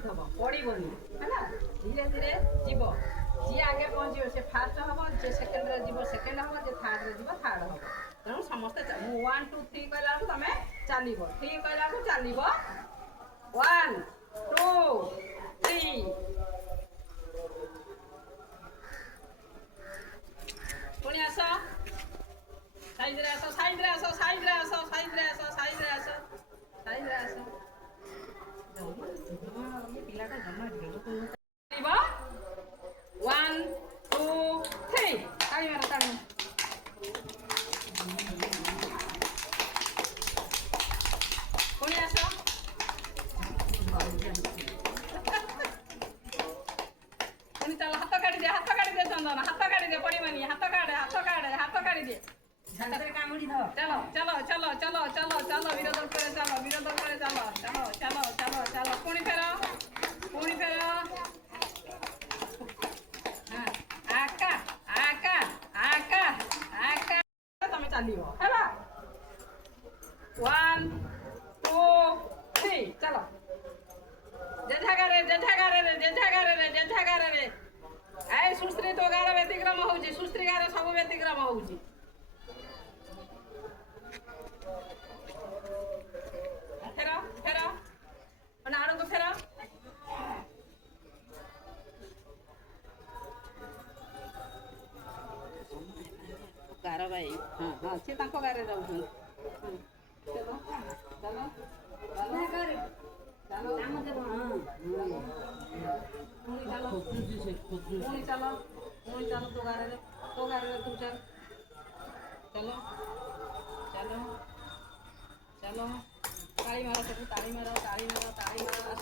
ସୁରକ୍ଷିତ ହେବ, ପଡ଼ିବନି ହେଲା। ଧୀରେ ଧୀରେ ଯିବ, ଯିଏ ଆଗେ ପହଞ୍ଚିବ ସେ ଫାର୍ଷ୍ଟ ହେବ, ଯିଏ ସେକେଣ୍ଡରେ ଯିବ ସେକେଣ୍ଡ ହେବ, ଯିଏ ଥାର୍ଡ଼ରେ ଯିବ ଥାର୍ଡ଼ ହେବ। ତେଣୁ ସମସ୍ତେ ମୁଁ 1 2 3 କହିଲା ବେଳକୁ ତମେ ଚାଲିବ, 3 କହିଲା ବେଳକୁ ଚାଲିବ। 1 2 3 ପୁଣି ଆସ, ସାଇଜରେ ଆସ, ସାଇଜରେ ଆସ, ସାଇଜରେ ଆସ, ସାଇଜରେ ଆସ, ସାଇଜରେ ଆସ, ସାଇଜରେ ଆସ। ପିଲାଟା ଜମା ଢେର 1 2 3 ତାଳି ମାର, ତାଳି। ପୁଣି ଆସ, ପୁଣି ଚାଲ, ହାତ କାଢିଦେ, ହାତ କାଢିଦେ ଚନ୍ଦନ, ହାତ କାଢିଦେ, ପଡ଼ିବନି, ହାତ କାଢେ, ହାତ କାଢେ, ହାତ କାଢିଦେ। କାମୁଡ଼ି ଧର। चलो चलो चलो चलो चलो चलो विरोध करे, चलो विरोध करे, चलो चलो चलो चलो चलो पुणी फेर, पुणी फेर। आका आका आका आका तमे चलियो हैला। 1 2 3 चलो। जेझागारे जेझागारे रे जेझागारे रे जेझागारे रे। आए सुस्त्री तो गार व्यतिक्रम होउची, सुस्त्री गार सब व्यतिक्रम होउची। फेरा फेरा और आड़ो को फेरा। गार भाई हाँ हाँ से तांको गारे जाउछन। चलो चलो चलो करे चलो काम देबो। हां पुणी चलो पुणी चलो पुणी चलो तो गारे तू चल। चलो चलो चलो ताली मारो, ताली मारो, ताली मारो, ताली मारो।